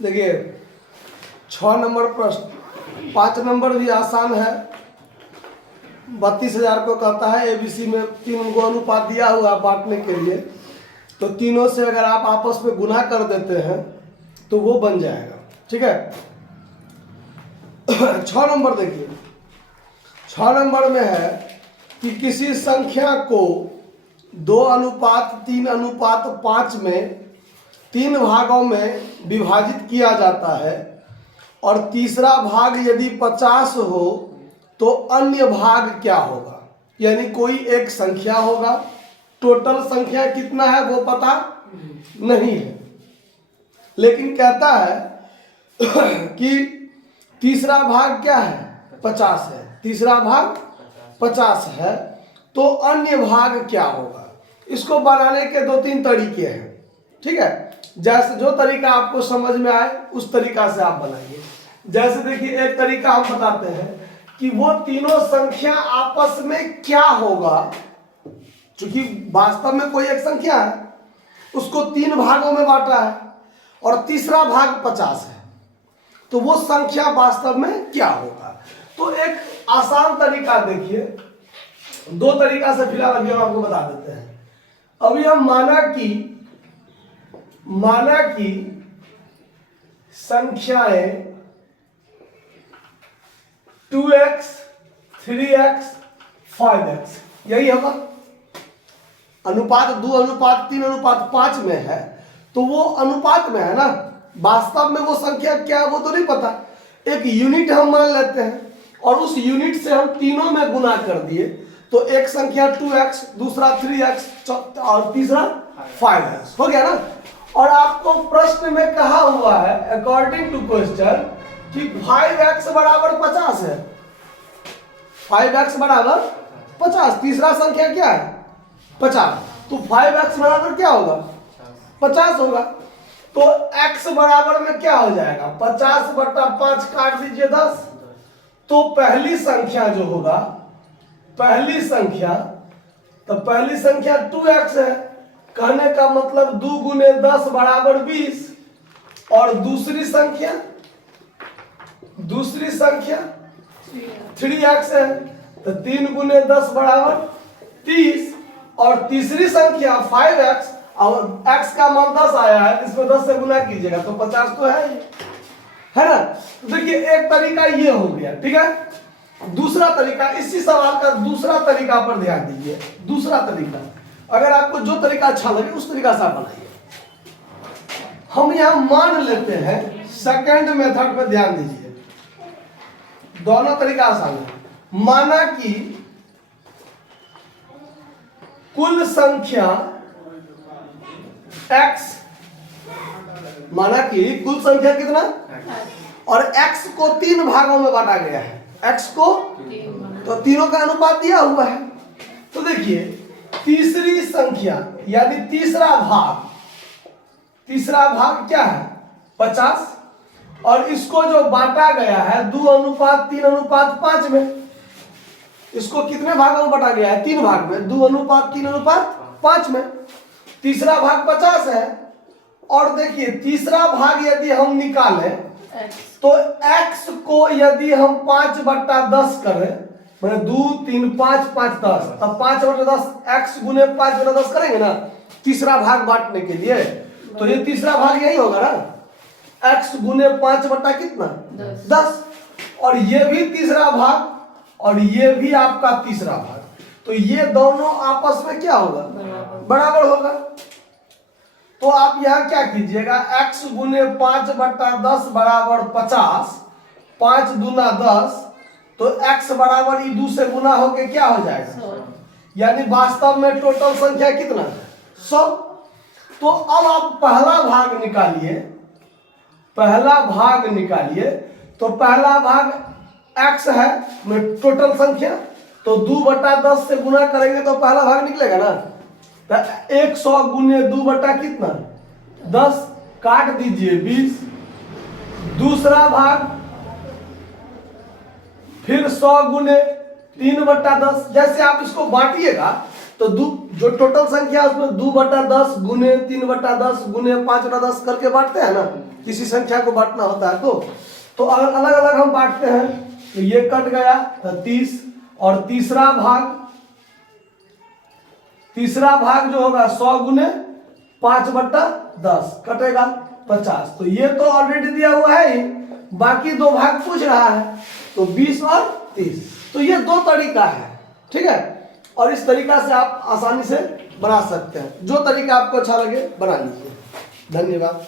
देखिए 6 नंबर प्रश्न, 5 नंबर भी आसान है। 32,000 को कहता है एबीसी में 3 को अनुपात दिया हुआ बांटने के लिए, तो तीनों से अगर आप आपस में गुना कर देते हैं तो वो बन जाएगा। ठीक है। 6 नंबर देखिए, 6 नंबर में है कि किसी संख्या को 2:3:5 में 3 भागों में विभाजित किया जाता है और तीसरा भाग यदि 50 हो तो अन्य भाग क्या होगा। यानी कोई एक संख्या होगा, टोटल संख्या कितना है वो पता नहीं है, लेकिन कहता है कि तीसरा भाग क्या है 50 है, तीसरा भाग 50 है, तो अन्य भाग क्या होगा। इसको बनाने के 2-3 तरीके हैं। ठीक है, जैसे जो तरीका आपको समझ में आए उस तरीका से आप बनाइए। जैसे देखिए एक तरीका हम बताते हैं कि वो तीनों संख्या आपस में क्या होगा। क्योंकि वास्तव में कोई एक संख्या है, उसको 3 भागों में बांटा है और तीसरा भाग 50 है, तो वो संख्या वास्तव में क्या होगा। तो एक आसान तरीका देखिए, 2 तरीका से फिलहाल अभी हम आपको बता देते हैं। अभी हम माना कि संख्याएं 2x, 3x, 5x यही होगा। अनुपात 2:3:5 में है, तो वो अनुपात में है ना, वास्तव में वो संख्या क्या है वो तो नहीं पता। एक यूनिट हम मान लेते हैं और उस यूनिट से हम तीनों में गुना कर दिए, तो एक संख्या 2x, दूसरा 3x और तीसरा 5x हो गया ना। और आपको प्रश्न में कहा हुआ है अकॉर्डिंग टू क्वेश्चन कि 5x बराबर 50 है, 5x बराबर 50, तीसरा संख्या क्या है 50, तो 5x बराबर क्या होगा 50 होगा। तो x बराबर में क्या हो जाएगा 50/5 काट दीजिए 10, तो पहली संख्या जो होगा, पहली संख्या 2x है, कहने का मतलब 2 गुने 10 बराबर 20, और दूसरी संख्या 3x है, तो 3 गुने 10 बराबर 30, और तीसरी संख्या 5x और x का मान 10 आया है, इसमें 10 से गुना कीजिएगा तो 50 तो है ना। देखिए एक तरीका ये हो गया। ठीक है, दूसरा तरीका, इसी सवाल का दूसरा तरीका पर ध्यान दीजिए। दूसरा तरीका, अगर आपको जो तरीका अच्छा लगे उस तरीका से आप बनाइए। हम यहां मान लेते हैं, सेकंड मेथड पे ध्यान दीजिए, दोनों तरीका आसान है। माना कि कुल संख्या x, माना कि कुल संख्या कितना, और x को 3 भागों में बांटा गया है, x को तो तीनों का अनुपात दिया हुआ है। तो देखिए तीसरी संख्या यानी तीसरा भाग क्या है 50, और इसको जो बांटा गया है 2:3:5 में, इसको कितने भागों में बांटा गया है 3 भाग में, 2:3:5 में। तीसरा भाग 50 है, और देखिए तीसरा भाग यदि हम निकालें तो x को यदि हम 5/10 करें, मैंने 2, 3, 5, 5, 10, तब 5/10 x गुने 5/10 करेंगे ना तीसरा भाग बांटने के लिए, तो ये तीसरा भाग यही होगा ना, x गुने 5 कितना 10, और ये भी तीसरा भाग और ये भी आपका तीसरा भाग, तो ये दोनों आपस में क्या होगा बराबर होगा। तो आप यहां क्या कीजिएगा, x गुने 5/10 बराबर 50, 5 दूना 10, तो x बराबर 2 से गुना होके क्या हो जाएगा, यानी वास्तव में टोटल संख्या कितना 100। तो अब आप पहला भाग निकालिए, तो पहला भाग x है टोटल संख्या, तो 2/10 से गुना करेंगे तो पहला भाग निकलेगा ना, तो 100 गुने 2 कितना 10, काट दीजिए 20। दूसरा भाग फिर 100 गुने 3/10, जैसे आप इसको बांटिएगा तो जो टोटल संख्या है उसमें 2/10 गुने 3/10 गुने 5/10 करके बांटते हैं ना, किसी संख्या को बांटना होता है तो अगर अलग अलग हम बांटते हैं तो ये कट गया 30, और तीसरा भाग जो होगा 100 गुने 5/10 कटेगा 50। तो ये तो ऑलरेडी दिया हुआ है ही, बाकी दो भाग पूछ रहा है तो 20 और 30। तो ये दो तरीका है, ठीक है। और इस तरीका से आप आसानी से बना सकते हैं, जो तरीका आपको अच्छा लगे बना लीजिए। धन्यवाद।